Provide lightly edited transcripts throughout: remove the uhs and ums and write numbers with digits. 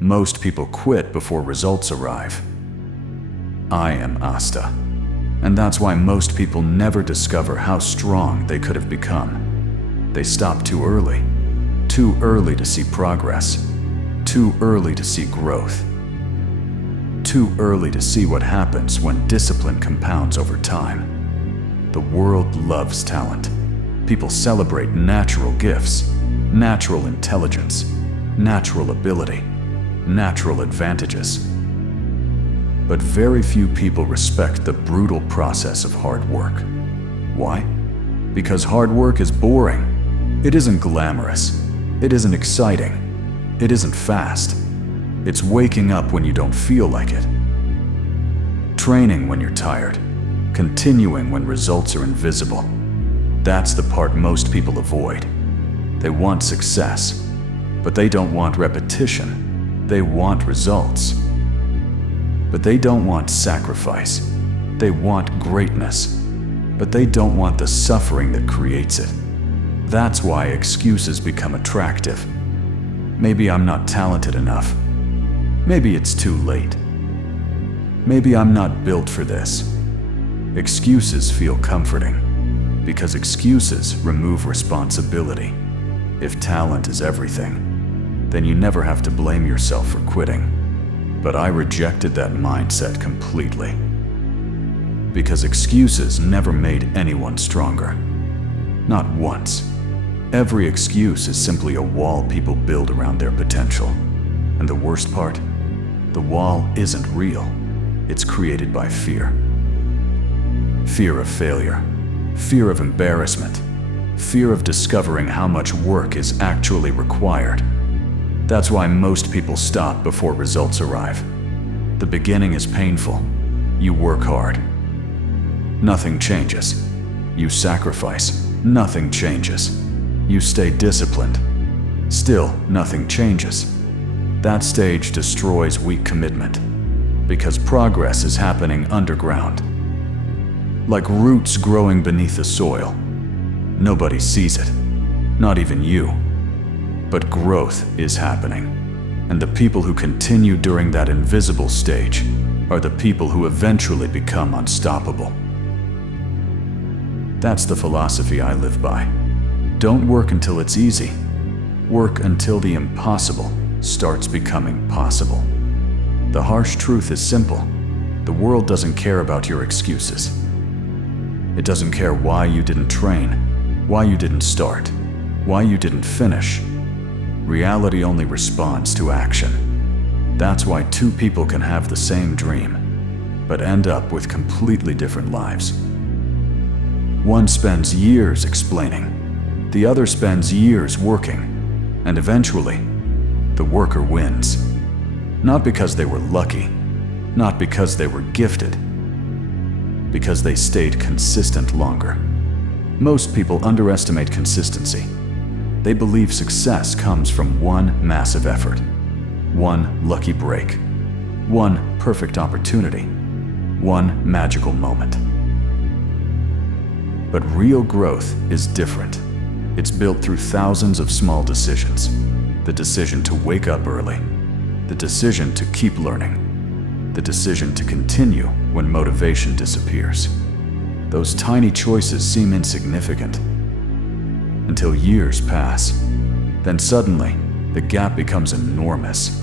Most people quit before results arrive. I am Asta, and that's why most people never discover how strong they could have become. They stop too early to see progress, too early to see growth, too early to see what happens when discipline compounds over time. The world loves talent. People celebrate natural gifts, natural intelligence, natural ability, natural advantages. But very few people respect the brutal process of hard work. Why? Because hard work is boring. It isn't glamorous. It isn't exciting. It isn't fast. It's waking up when you don't feel like it. Training when you're tired. Continuing when results are invisible. That's the part most people avoid. They want success, but they don't want repetition. They want results. But they don't want sacrifice. They want greatness, but they don't want the suffering that creates it. That's why excuses become attractive. Maybe I'm not talented enough. Maybe it's too late. Maybe I'm not built for this. Excuses feel comforting, because excuses remove responsibility. If talent is everything, then you never have to blame yourself for quitting. But I rejected that mindset completely. Because excuses never made anyone stronger. Not once. Every excuse is simply a wall people build around their potential. And the worst part? The wall isn't real. It's created by fear. Fear of failure. Fear of embarrassment. Fear of discovering how much work is actually required. That's why most people stop before results arrive. The beginning is painful. You work hard. Nothing changes. You sacrifice. Nothing changes. You stay disciplined. Still, nothing changes. That stage destroys weak commitment, because progress is happening underground. Like roots growing beneath the soil. Nobody sees it, not even you. But growth is happening, and the people who continue during that invisible stage are the people who eventually become unstoppable. That's the philosophy I live by. Don't work until it's easy. Work until the impossible starts becoming possible. The harsh truth is simple. The world doesn't care about your excuses. It doesn't care why you didn't train, why you didn't start, why you didn't finish. Reality only responds to action. That's why two people can have the same dream, but end up with completely different lives. One spends years explaining. The other spends years working, and eventually, the worker wins. Not because they were lucky, not because they were gifted, because they stayed consistent longer. Most people underestimate consistency. They believe success comes from one massive effort, one lucky break, one perfect opportunity, one magical moment. But real growth is different. It's built through thousands of small decisions. The decision to wake up early. The decision to keep learning. The decision to continue when motivation disappears. Those tiny choices seem insignificant until years pass. Then suddenly, the gap becomes enormous.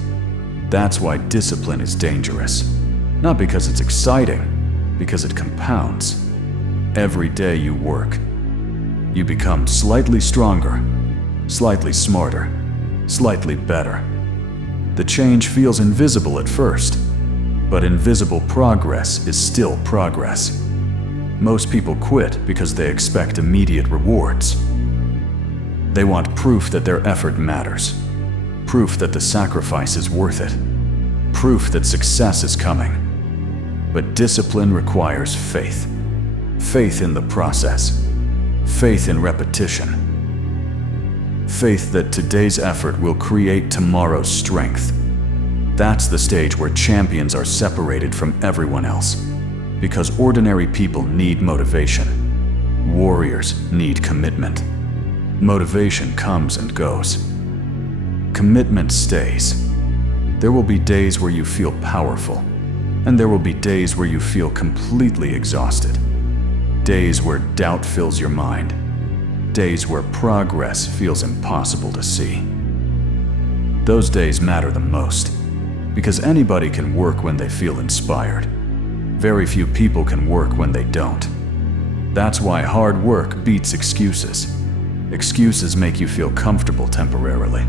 That's why discipline is dangerous. Not because it's exciting, because it compounds. Every day you work, you become slightly stronger, slightly smarter, slightly better. The change feels invisible at first, but invisible progress is still progress. Most people quit because they expect immediate rewards. They want proof that their effort matters, proof that the sacrifice is worth it, proof that success is coming. But discipline requires faith. Faith in the process. Faith in repetition. Faith that today's effort will create tomorrow's strength. That's the stage where champions are separated from everyone else. Because ordinary people need motivation. Warriors need commitment. Motivation comes and goes. Commitment stays. There will be days where you feel powerful, and there will be days where you feel completely exhausted. Days where doubt fills your mind. Days where progress feels impossible to see. Those days matter the most, because anybody can work when they feel inspired. Very few people can work when they don't. That's why hard work beats excuses. Excuses make you feel comfortable temporarily.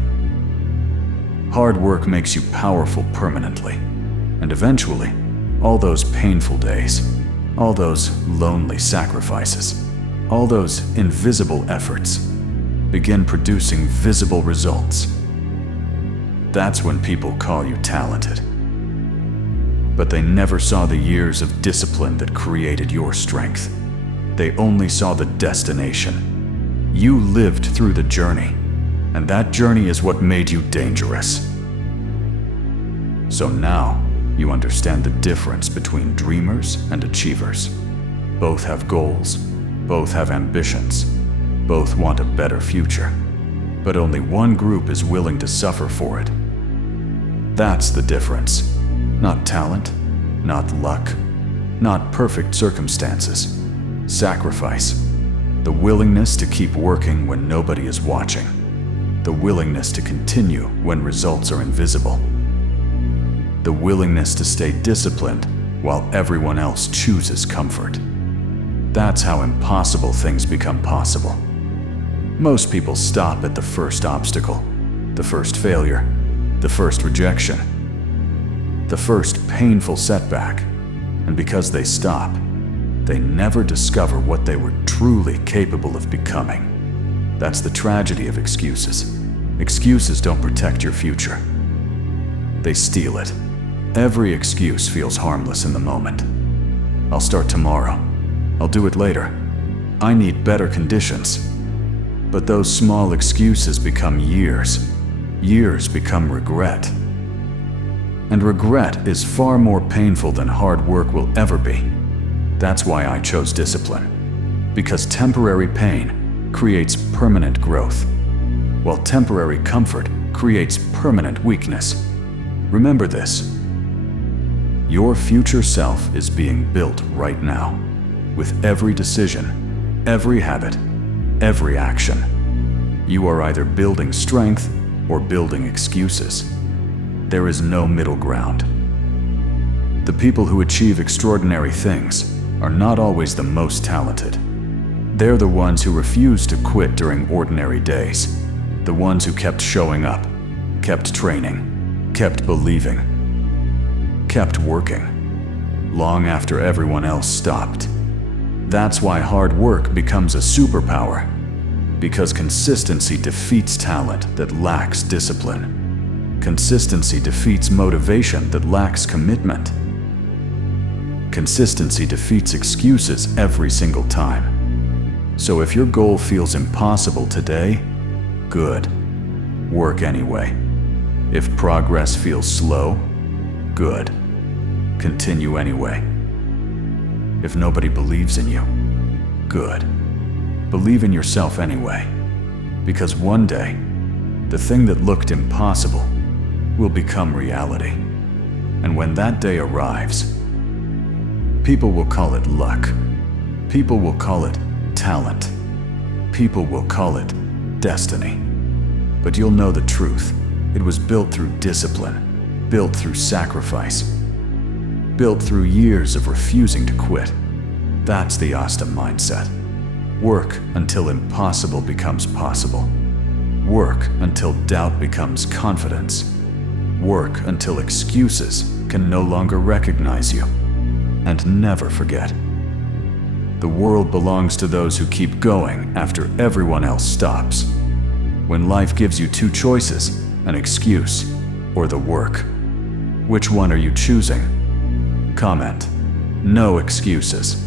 Hard work makes you powerful permanently. And eventually, all those painful days, all those lonely sacrifices, all those invisible efforts begin producing visible results. That's when people call you talented. But they never saw the years of discipline that created your strength. They only saw the destination. You lived through the journey, and that journey is what made you dangerous. So now, you understand the difference between dreamers and achievers. Both have goals, both have ambitions, both want a better future. But only one group is willing to suffer for it. That's the difference. Not talent, not luck, not perfect circumstances. Sacrifice. The willingness to keep working when nobody is watching. The willingness to continue when results are invisible. The willingness to stay disciplined while everyone else chooses comfort. That's how impossible things become possible. Most people stop at the first obstacle, the first failure, the first rejection, the first painful setback. And because they stop, they never discover what they were truly capable of becoming. That's the tragedy of excuses. Excuses don't protect your future. They steal it. Every excuse feels harmless in the moment. I'll start tomorrow. I'll do it later. I need better conditions. But those small excuses become years. Years become regret. And regret is far more painful than hard work will ever be. That's why I chose discipline. Because temporary pain creates permanent growth, while temporary comfort creates permanent weakness. Remember this. Your future self is being built right now, with every decision, every habit, every action. You are either building strength or building excuses. There is no middle ground. The people who achieve extraordinary things are not always the most talented. They're the ones who refuse to quit during ordinary days, the ones who kept showing up, kept training, kept believing, kept working, long after everyone else stopped. That's why hard work becomes a superpower, because consistency defeats talent that lacks discipline. Consistency defeats motivation that lacks commitment. Consistency defeats excuses every single time. So if your goal feels impossible today, good. Work anyway. If progress feels slow, good. Continue anyway. If nobody believes in you, good. Believe in yourself anyway. Because one day, the thing that looked impossible will become reality. And when that day arrives, people will call it luck. People will call it talent. People will call it destiny. But you'll know the truth. It was built through discipline, built through sacrifice, built through years of refusing to quit. That's the Asta mindset. Work until impossible becomes possible. Work until doubt becomes confidence. Work until excuses can no longer recognize you. And never forget, the world belongs to those who keep going after everyone else stops. When life gives you two choices, an excuse or the work, which one are you choosing? Comment, no excuses.